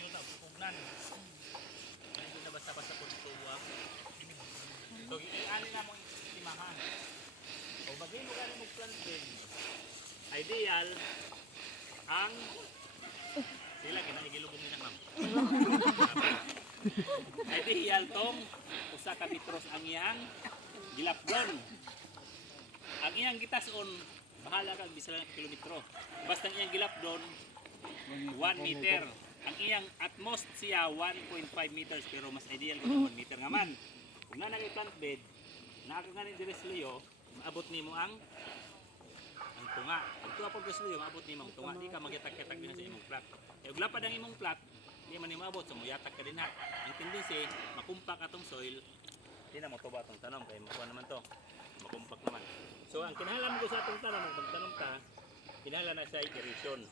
yuta pugnan. Hindi na basta-basta pud tuwa. So ani na mo timahan. O bagay mo gani mo planting. Ideal ang sila kinaigilubong nila ma'am. Ideal tong usa ka metros ang iyang gilapdon. Ang iyang gitason bahala ka bisan lang kilometro. Basta ang iyang gilapdon 1 meter. Ang iyang at most siya 1.5 meters pero mas ideal kung 1 meter nga man. Kung na nag-plant bed, nakakaganit dire sa liyo, maabot nimo ang tunga. Ang tuwa pag gusto nyo, maabot nimo ang tunga. Di ka magyatak-yatak din sa imong plat. E ug lapad ang imong plat, di man nimo maabot, so muyatak ka din ha. Ang tendency, makumpak atong soil, di na mo tuba atong tanom kay makuha naman to. Makumpak naman. So ang kinahanglan mo sa atong tanom, magtanom ka, kinahanglan na siya irrigation.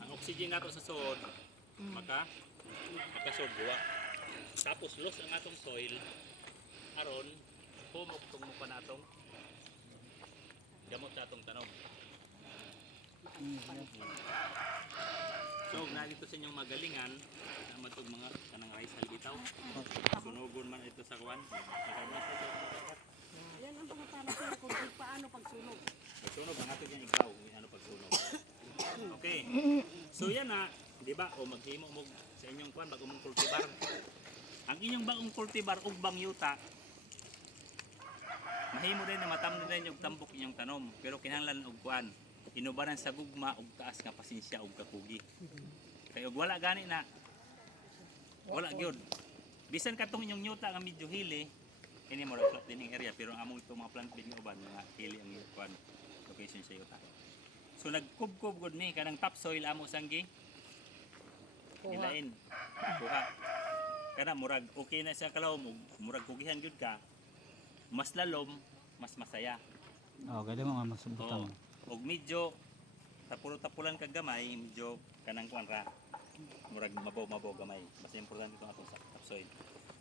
Ang oxygen nato sa sod, makasod buwa. Tapos los ang atong soil, aron humok tong mupa natong gamot sa atong tanom. So na dito sa inyong magalingan, naman itong mga kanang rice halbitaw. Sunugon man ito sa kuwan. Yan ang pangutana ko kung paano pagsunog. Pagsunog ang ato yung ikaw, ano pagsunog. Okay. So yan na, di ba? O maghimo mo sa inyong kuwan bago mong kultibar. Ang inyong bagong kultibar ug bang yuta, mahimo din na matamnan din yung tambok inyong tanom, pero kinahanglan og kuan inubaran sa gugma og taas nga pasensya og kakugi. Kay og wala gani na wala gyud. Bisan katong inyong yuta nga medyo hili, ini mo ra flat dining area pero among ito mga plant bed nga uban nga hili ang kuan location sa yuta. So nagkubkob gud mi kanang topsoil amo sanggi. Hilain. Kuha. Kana murag okay na sa kalawom murag kugihan gyud ka. Mas lalom, mas masaya. Oh, ganda mo nga magsubutang. Og medyo tapulo-tapulan kag gamay, medyo kanang kuan ra. Murag mabaw gamay. Mas importante itong atong topsoil.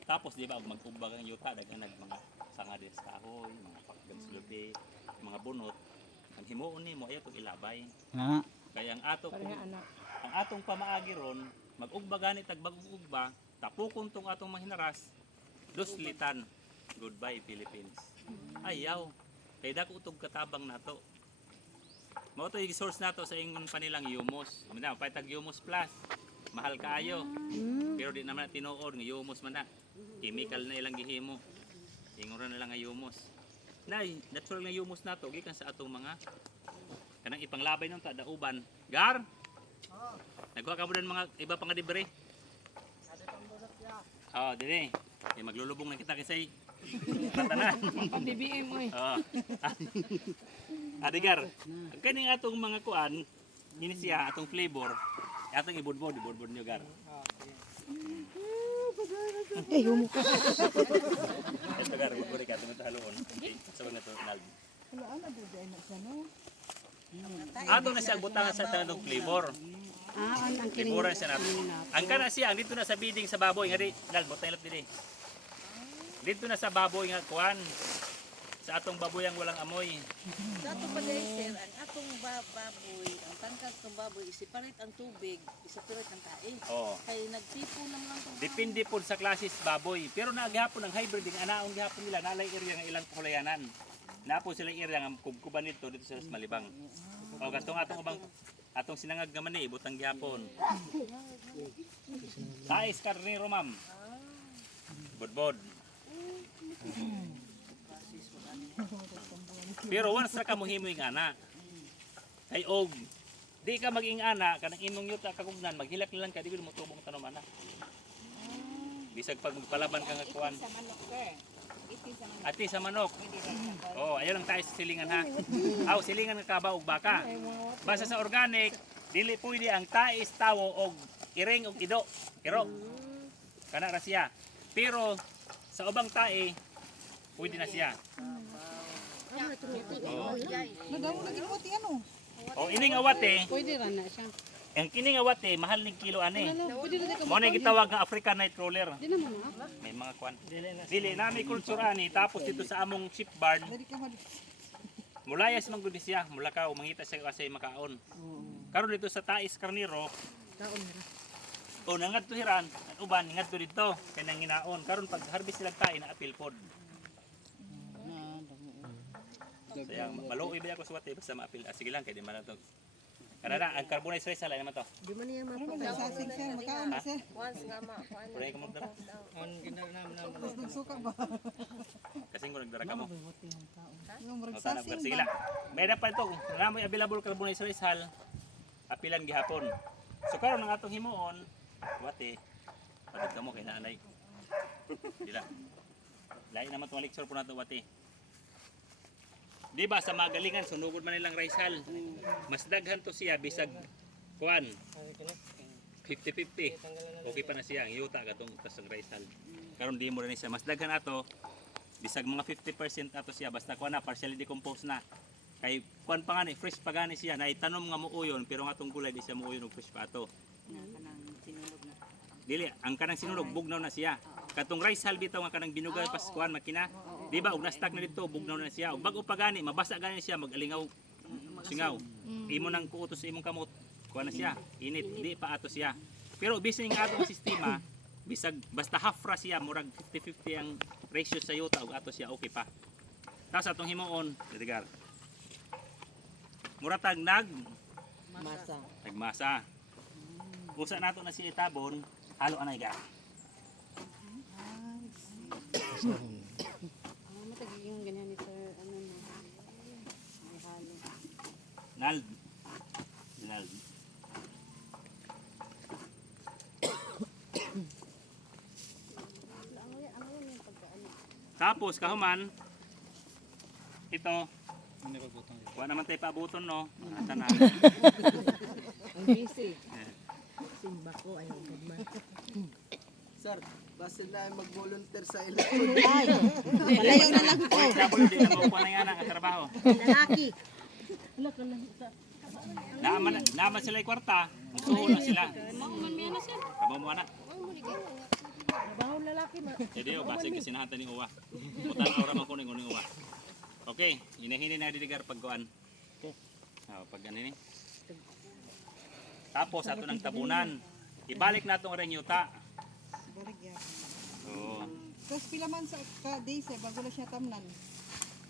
Tapos di ba og mag-ubag ang yuta daghan mga sanga din sa kahoy, mga pakgan sulubi, mga bunot. Ang himuon nimo ayo tong ilabay. Na. Kaya ang atong pamaagi ron, mag-ugba gani tag bagong ugba, tapukon tong atong mahinaras, duslitan. Goodbye Philippines. Ayaw. Kay dako utog katabang nato. Mao to yung source nato sa ingon pa nilang humus. Mina patag humus plus. Mahal kaayo. Pero di naman na tinuod nga humus man na. Chemical na ilang gihimo. Ingon ra na lang nga humus. Nay, natural nga humus nato gikan sa atong mga kanang ipanglabay nung dauban. Gar. Nagwa ka mo din mga iba pang libre. Oh, dire. Maglulubong na kita kisay tatanan. Pang-BBM mo eh. Oo. Adigar, kaning atong mga kuan, ini siya atong flavor, atong ibudbod nyo gar. Eh, humo ka. Ito gar, ibudbod ka itong haloon. Sa mga ito, nalbi. Wala na doon na siya, no? Ato na siya butangan sa tanong flavor. Ang Flavoran siya nato. Ang kana siya, ang dito na sa biding sa baboy, nga di, nal, butang ilap dili. Dito na sa baboy nga kuan. Sa atong baboy ang walang amoy. Sa atong paday sir, ang atong baboy, ang tangkas ng baboy, isiparit ang tubig, isiparit ang tae. Oo. Kaya nagtipo naman lang itong Depende po sa klases baboy. Pero naghapon ang hybriding, anaong gihapon nila, nalay area nga ilang kulayanan. Napo sila area nga kubkuban dito sa Malibang. O gatong atong ubang atong sinangag nga mani ibutang gihapon. Sais karnero ma'am. Bodbod. Pero once ra ka mohimo ing ana. Kay og di ka maging ana kanang imong yuta kagugnan maghilak lang ka di mo tubong tanom ana. Bisag pag magpalaban ka nga kuan. Ati sa manok. Oh, ayo lang tayo sa silingan ha. Aw, silingan nga kabaw og baka. Basta sa organic, dili pwede ang tais, tawo og iring og ido. Iro. Kana ra siya. Pero sa ubang tae, pwede na siya. Nagawa lagi po ti ano? O ining awate, Pwede ra na siya. ang kining awate mahal ning kilo ani. Pwede ra ka. Mo na gitawag nga African night crawler. Di naman ha. May mga kwan. Dili na may culture ani tapos dito sa among sheep barn. Mulayas man gud siya, mula ka mangita siya kasi makaon. Karon dito sa Tais Carnero, O nangat to hiran, ang uban nangat to dito kay nang ginaon. Karon pag harvest sila tayo na apil pod. Sayang maluoy ba ako suwat basta maapil. Sige lang kay di man to. Kanana ang carbonized rice sala naman to. Di man niya Ano mapagawa. nagsasing siya, magkaan na siya. Once nga kuan. Pwede ka mo dara. Tapos nagsuka ba? Kasi ko nagdara ka mo. Yung O, tanap magsasing ka. Sige ba? lang. May na pa ito. Wala mo available carbonized rice hal. Apilan gihapon. So karon ang atong himuon, wate. Padud ka mo kay nanay. Dila. Lain naman tong lecture po nato wate. Di ba sa magalingan sunugod man nilang rice hal. Mas daghan to siya bisag kuan. 50-50. Okay pa na siya ang yuta katong tasang rice hal. Karon di mo rin siya mas daghan ato. Bisag mga 50% ato siya basta kuan na partially decomposed na. Kay kuan pa gani fresh pa gani siya na itanom nga muuyon pero nga atong gulay di siya muuyon og fresh pa ato. Dili ang kanang sinunog bugnaw na siya. Katong rice hal bitaw nga kanang binugal pas kuan makina. Di ba og na-stack na dito bugnaw na siya. Og bag-o pa gani mabasa gani siya mag-alingaw singaw. Imo nang kuutos sa imong kamot kuan na siya. Init di pa ato siya. Pero bisan nga atong sistema bisag basta half ra siya murag 50-50 ang ratio sa yuta og ato siya okay pa. Tapos atong himuon, Edgar. Muratag Masa. nagmasa. Usa nato na si itabon, halo anay ga. Matagi yung ganyan ni sir, ano no. May halo. Nald. Nald. Tapos kahuman ito wala naman tayo paabuton no. Ata na. Ang busy. Simba ko ayaw gudman. Sir, basta na mag-volunteer sa election. Ay, malayo na lang po. Double di na mo na yan ang trabaho. Lalaki. Naman sila yung kwarta. Magsuho na sila. Kamo mo na. Trabaho lalaki ma. Jadi o basig kasi nahatan ni Uwa. Mutan na ora man kuning Uwa. Okay, hinahini na diligar pagkuan. Okay. Pag ano ni. Tapos ato ng tabunan. Ibalik nato ang renyuta. Balik yan. Oo. Tapos pila man sa ka-day sir, bago na siya tamnan.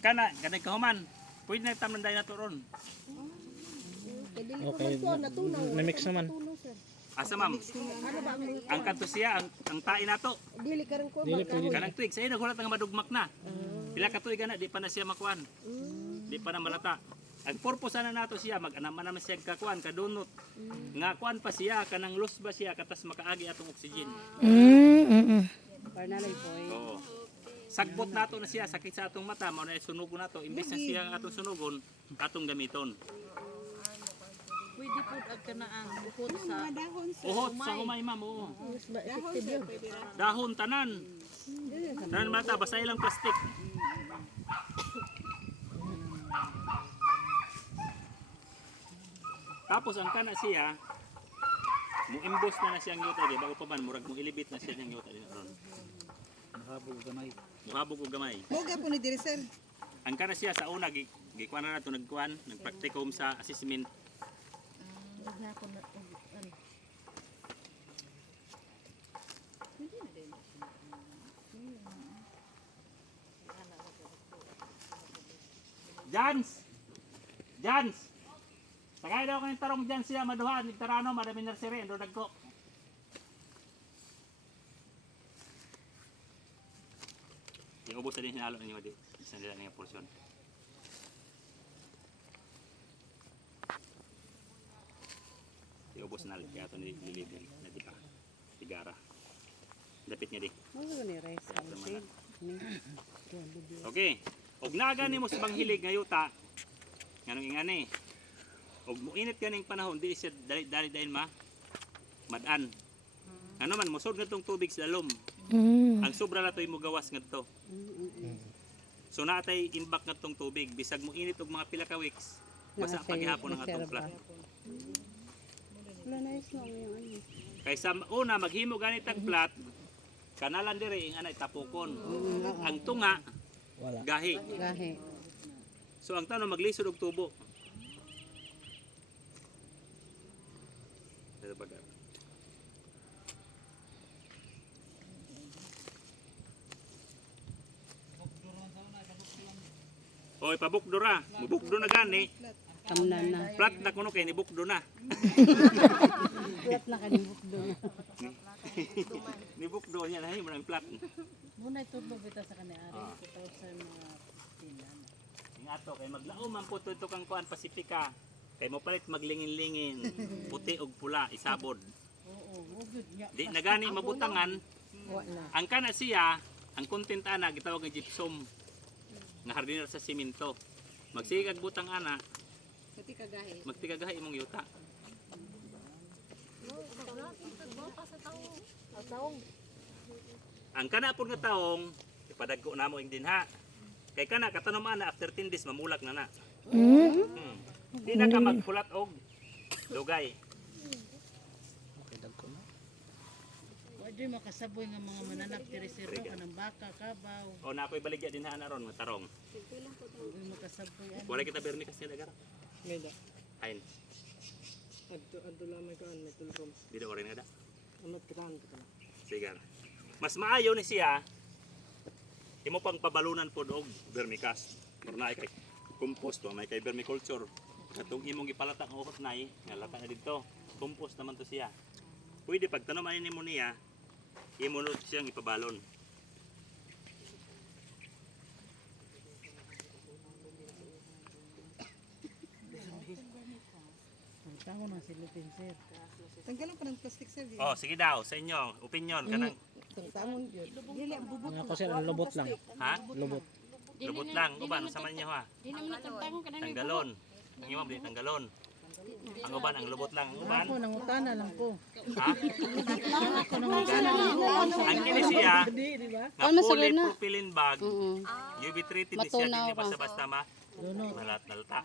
Kana, ganay kahuman. Pwede na tamnan dahil nato ron. Okay, na-mix naman. Asa ma'am? Ang kanto siya, ang tae nato. Dili ka rin ko Dili pwede. Kanang tuig, sa'yo nagulat ang madugmak na. Pila ka tuig na, di pa na siya makuan. Di pa na malata. Ang purpose na nato siya, mag-anaman naman siya kakuan, kadunot. Nga kuan pa siya, kanang loss ba siya, katas makaagi atong oxygen. Para na lang po. Oo. Sagbot nato na siya, sakit sa atong mata, mao na sunugon nato. Imbes na siya ang atong sunugon, atong gamiton. Pwede po ag kanaang bukod sa Mga dahon sir. Uhot sa humay ma'am, oo. mas ma-effective yun. Dahon tanan. Tanan mata, basta ilang plastic. Tapos ang kana siya, muimbos na siya ang yuta di bago pa man murag mo ilibit na siya ang yuta din ron. Mahabog gamay. Muhabog og gamay. Moga po ni diri sir. Ang kana siya sa una gikuan na nato nagkuan, nagpracticum sa assessment. Jans! Jans! Sakay daw kang tarong dyan siya maduhan, nagtarano, madami nursery, ando nagko. Iubos na din hinalo ninyo di. Isa nila nga porsyon. Iubos na kaya ito nililibre na di pa. Tigara. Dapit niya di. Moga ni rice. Kaya ito man. Okay. Og naga nimo sa banghilig nga yuta. Nganong ingani. Og muinit kaning panahon di siya dali ma madan. Ano man musod nga tong tubig sa lalom. Ang sobra na to'y mugawas ngadto. So natay imbak ngadtong tubig bisag mo init og mga pila ka weeks. Basta paghihapon ang atong plat. Wala nice lang yung ano. Kaysa una maghimo ganit ang plat kanalan dire ing anay tapukon. Ang tunga Wala. gahi. Gahe. So ang tanong maglisod og tubo. Ito sa bagat. Oy, pabukdo ra. Mubukdo na gani. Kamnan na. Plat na kuno kay ni bukdo na. Plat na kanibok doon. Ni bukdo niya na mo nang plat. Muna itudlo bita sa kaniari, Ah. 2000 mga tinan. Ing ato kay maglaom man po ito kang kuan Pasifika. Kay mo palit maglingin-lingin, puti ug pula isabod. Oo, good niya. Di na gani mabutangan. Wala. Ang kana siya, ang content ana gitawag nga gypsum. Nga hardiner sa simento. Magsigag butang ana, Pati kagahe. magtigagahay imong yuta. Ang kana pud nga taong ipadagko namo ing dinha. Kay kana katanom ana after 10 days mamulak na na. Di na ka magpulat og dugay. Wadyo makasaboy nga mga mananap diri sa ro kanang baka, kabaw. O na ako'y baligya dinha na ron nga tarong. Wadyo makasaboy ano. Wala kita berni kasi dagar. Ngayon, Hain, adto lamay ko may tulkom. di da orin nga da. Amat kitahan ko na. Sige. Mas maayo ni siya imo pang pabalunan pod og vermicast. Murna kay compost to may kay vermiculture. Katong imong gipalata ang uhot nay, nga lata na dito. Compost naman to siya. Pwede pag tanaman nimo niya, imo no siyang ipabalon. Tango na silupin sir. Tanggalan pa ng plastic sir. Oh, sige daw sa inyo, opinion kanang Tamon yun. Dili ang bubot. Ako sir, ang lubot lang. ha? Lubot. Lubot lang, uban sa man niyo ha. Di naman natagtango ka na rin. Tanggalon. Ang imong di tanggalon. Ang uban ang lubot lang, ang uban. Ako nangutana lang ko. Ha? Ako nangutana lang ko. Ang kini siya, Di, di ba? nga Ano, sabi na? polypropylene bag, Oo. UV treated ni siya, Matunaw hindi ka. basta-basta Lunod. malat nalta.